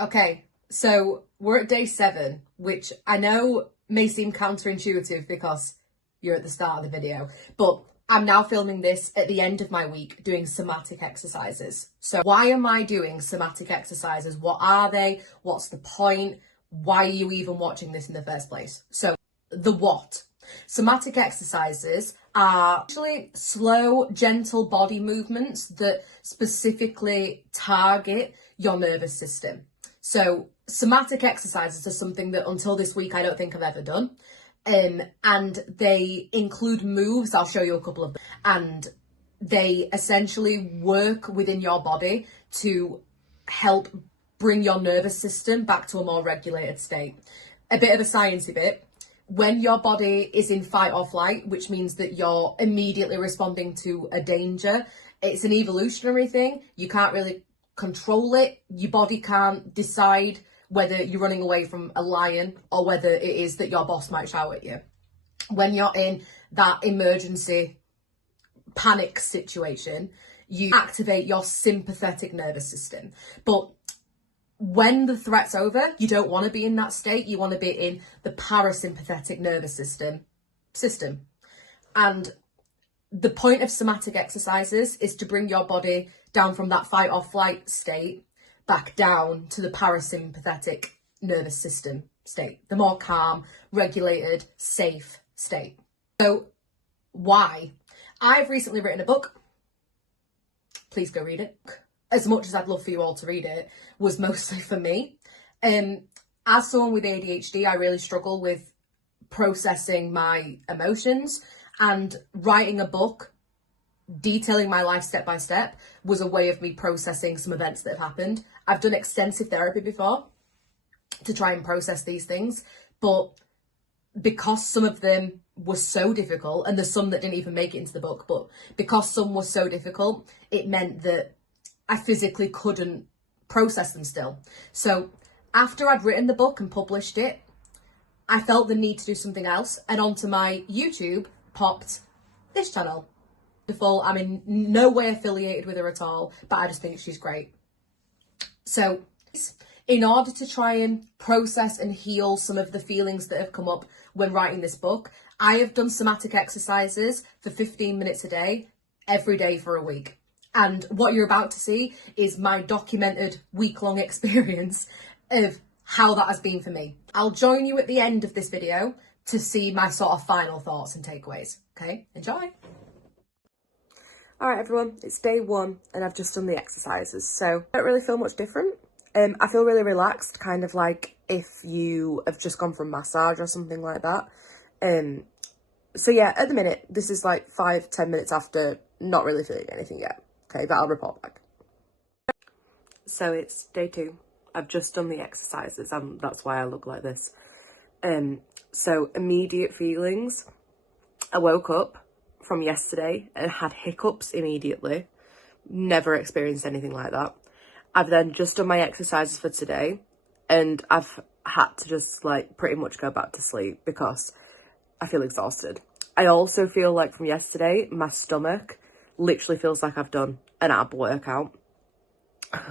Okay, so we're at day 7, which I know may seem counterintuitive because you're at the start of the video, but I'm now filming this at the end of my week doing somatic exercises. So why am I doing somatic exercises? What are they? What's the point? Why are you even watching this in the first place? So the what? Somatic exercises are actually slow, gentle body movements that specifically target your nervous system. So somatic exercises are something that until this week I don't think I've ever done. And they include moves. I'll show you a couple of them. And they essentially work within your body to help bring your nervous system back to a more regulated state. A bit of a sciencey bit. When your body is in fight or flight, which means that you're immediately responding to a danger, it's an evolutionary thing. You can't really control it. Your body can't decide whether you're running away from a lion or whether it is that your boss might shout at you. When you're in that emergency panic situation, you activate your sympathetic nervous system. But when the threat's over, you don't want to be in that state. You want to be in the parasympathetic nervous system. And the point of somatic exercises is to bring your body down from that fight or flight state back down to the parasympathetic nervous system state, the more calm, regulated, safe state. So why? I've recently written a book. Please go read it. As much as I'd love for you all to read it, was mostly for me. As someone with ADHD, I really struggle with processing my emotions, and writing a book detailing my life step by step was a way of me processing some events that have happened. I've done extensive therapy before to try and process these things, but because some of them were so difficult, and there's some that didn't even make it into the book, but because some were so difficult, it meant that I physically couldn't process them still. So after I'd written the book and published it, I felt the need to do something else, and onto my YouTube popped this channel. I'm in no way affiliated with her at all, but I just think she's great. So in order to try and process and heal some of the feelings that have come up when writing this book, I have done somatic exercises for 15 minutes a day, every day for a week. And what you're about to see is my documented week-long experience of how that has been for me. I'll join you at the end of this video to see my sort of final thoughts and takeaways. Okay, enjoy. All right, everyone, it's day 1 and I've just done the exercises. So I don't really feel much different. I feel really relaxed, kind of like if you have just gone for a massage or something like that. So yeah, at the minute, this is like 5-10 minutes after not really feeling anything yet. Okay, but I'll report back. So it's day 2. I've just done the exercises and that's why I look like this. So immediate feelings. I woke up from yesterday and had hiccups immediately. Never experienced anything like that. I've then just done my exercises for today and I've had to just like pretty much go back to sleep because I feel exhausted. I also feel like from yesterday, my stomach literally feels like I've done an ab workout,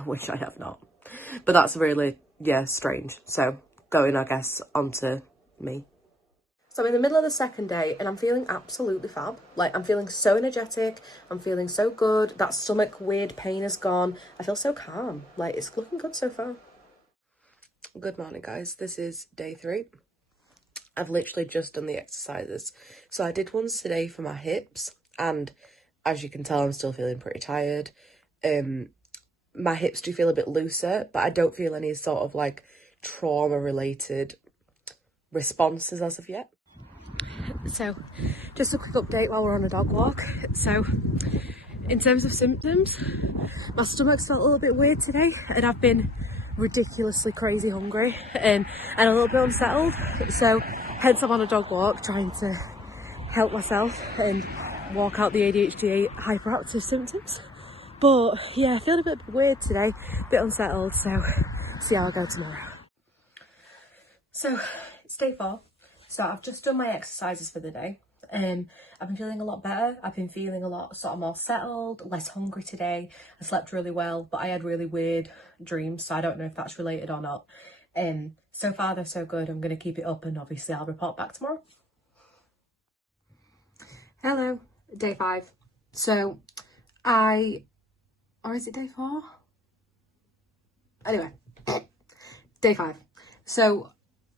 which I have not. But that's really, yeah, strange. So going, I guess, onto me. So I'm in the middle of the second day and I'm feeling absolutely fab. Like, I'm feeling so energetic. I'm feeling so good. That stomach weird pain is gone. I feel so calm. Like, it's looking good so far. Good morning, guys. This is day 3. I've literally just done the exercises. So I did ones today for my hips, and as you can tell, I'm still feeling pretty tired. My hips do feel a bit looser, but I don't feel any sort of like trauma-related responses as of yet. So just a quick update while we're on a dog walk. So in terms of symptoms, my stomach's felt a little bit weird today and I've been ridiculously crazy hungry and a little bit unsettled. So hence I'm on a dog walk trying to help myself and walk out the ADHD hyperactive symptoms. But yeah, feeling a bit weird today, a bit unsettled, so see how I go tomorrow. So it's day 4. So I've just done my exercises for the day. I've been feeling a lot better. I've been feeling a lot sort of more settled, less hungry today. I slept really well, but I had really weird dreams, so I don't know if that's related or not. So far they're so good. I'm going to keep it up, and obviously I'll report back tomorrow. Hello, day 5. So or is it day 4? Anyway, day 5. So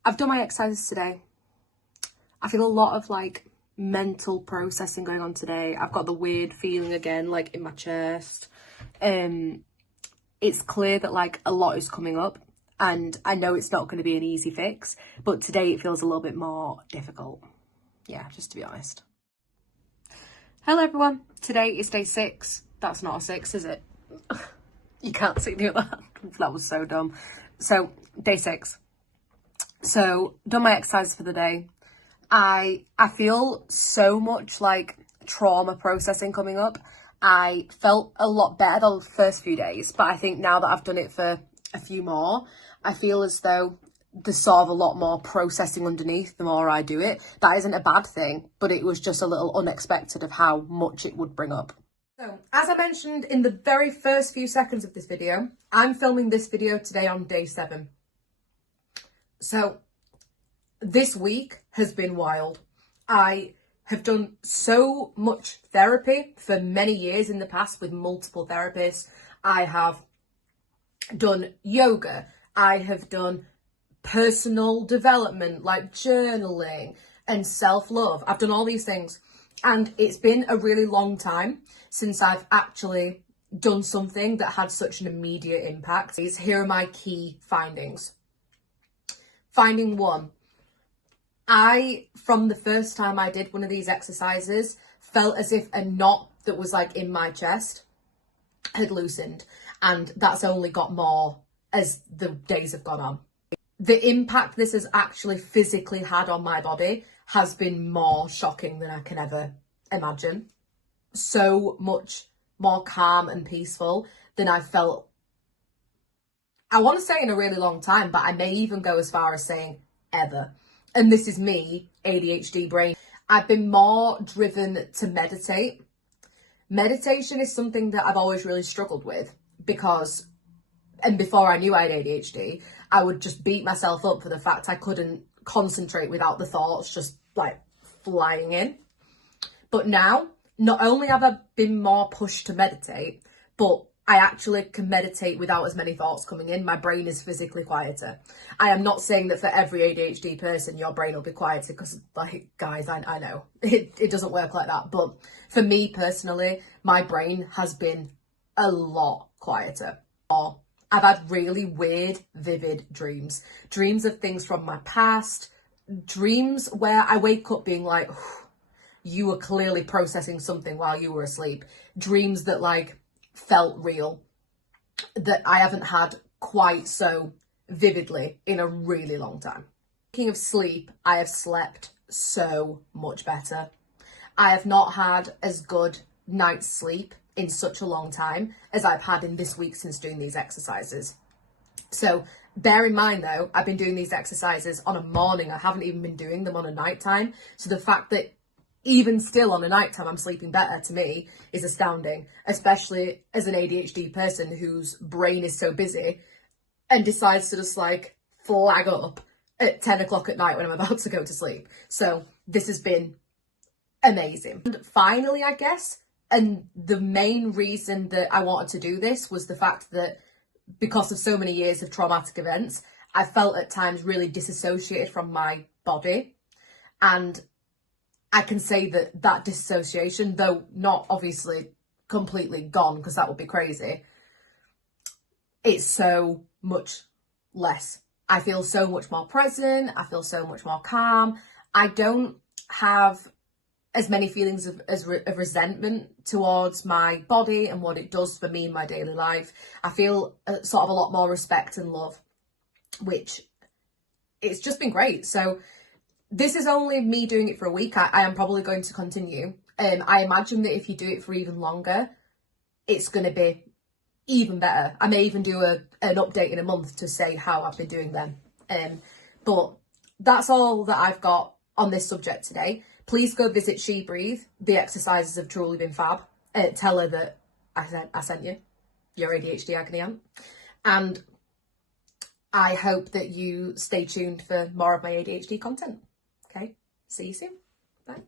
I've done my exercises today. I feel a lot of like mental processing going on today. I've got the weird feeling again, like in my chest. It's clear that like a lot is coming up, and I know it's not going to be an easy fix, but today it feels a little bit more difficult. Yeah, just to be honest. Hello everyone, today is day 6. That's not a 6, is it? You can't see the other hand. That was so dumb. So, day 6. So, done my exercise for the day. I feel so much like trauma processing coming up. I felt a lot better the first few days, but I think now that I've done it for a few more, I feel as though there's sort of a lot more processing underneath the more I do it. That isn't a bad thing, but it was just a little unexpected of how much it would bring up. So, as I mentioned in the very first few seconds of this video, I'm filming this video today on day 7. So, this week has been wild. I have done so much therapy for many years in the past with multiple therapists. I have done yoga. I have done personal development, like journaling and self-love. I've done all these things. And it's been a really long time since I've actually done something that had such an immediate impact. Here are my key findings. Finding 1. From the first time I did one of these exercises, felt as if a knot that was like in my chest had loosened. And that's only got more as the days have gone on. The impact this has actually physically had on my body has been more shocking than I can ever imagine. So much more calm and peaceful than I've felt, I want to say in a really long time, but I may even go as far as saying ever. And this is me, ADHD brain. I've been more driven to meditate. Meditation is something that I've always really struggled with because, and before I knew I had ADHD, I would just beat myself up for the fact I couldn't concentrate without the thoughts just like flying in. But now, not only have I been more pushed to meditate, but I actually can meditate without as many thoughts coming in. My brain is physically quieter. I am not saying that for every ADHD person, your brain will be quieter because, like, guys, I know it doesn't work like that. But for me personally, my brain has been a lot quieter. I've had really weird, vivid dreams. Dreams of things from my past. Dreams where I wake up being like, you were clearly processing something while you were asleep. Dreams that like felt real, that I haven't had quite so vividly in a really long time. Speaking of sleep, I have slept so much better. I have not had as good night's sleep in such a long time as I've had in this week since doing these exercises. So bear in mind though, I've been doing these exercises on a morning. I haven't even been doing them on a nighttime. So the fact that even still on a nighttime I'm sleeping better to me is astounding, especially as an ADHD person whose brain is so busy and decides to just like flag up at 10 o'clock at night when I'm about to go to sleep. So this has been amazing. And finally, I guess, and the main reason that I wanted to do this was the fact that because of so many years of traumatic events, I felt at times really disassociated from my body. And I can say that that disassociation, though not obviously completely gone because that would be crazy, it's so much less. I feel so much more present. I feel so much more calm. I don't have as many feelings of resentment towards my body and what it does for me in my daily life. I feel sort of a lot more respect and love, which it's just been great. So this is only me doing it for a week. I am probably going to continue. I imagine that if you do it for even longer, it's going to be even better. I may even do an update in a month to say how I've been doing then. But that's all that I've got on this subject today. Please go visit She Breathe. The exercises have truly been fab. Tell her that I sent you, your ADHD agony aunt. And I hope that you stay tuned for more of my ADHD content. Okay, see you soon. Bye.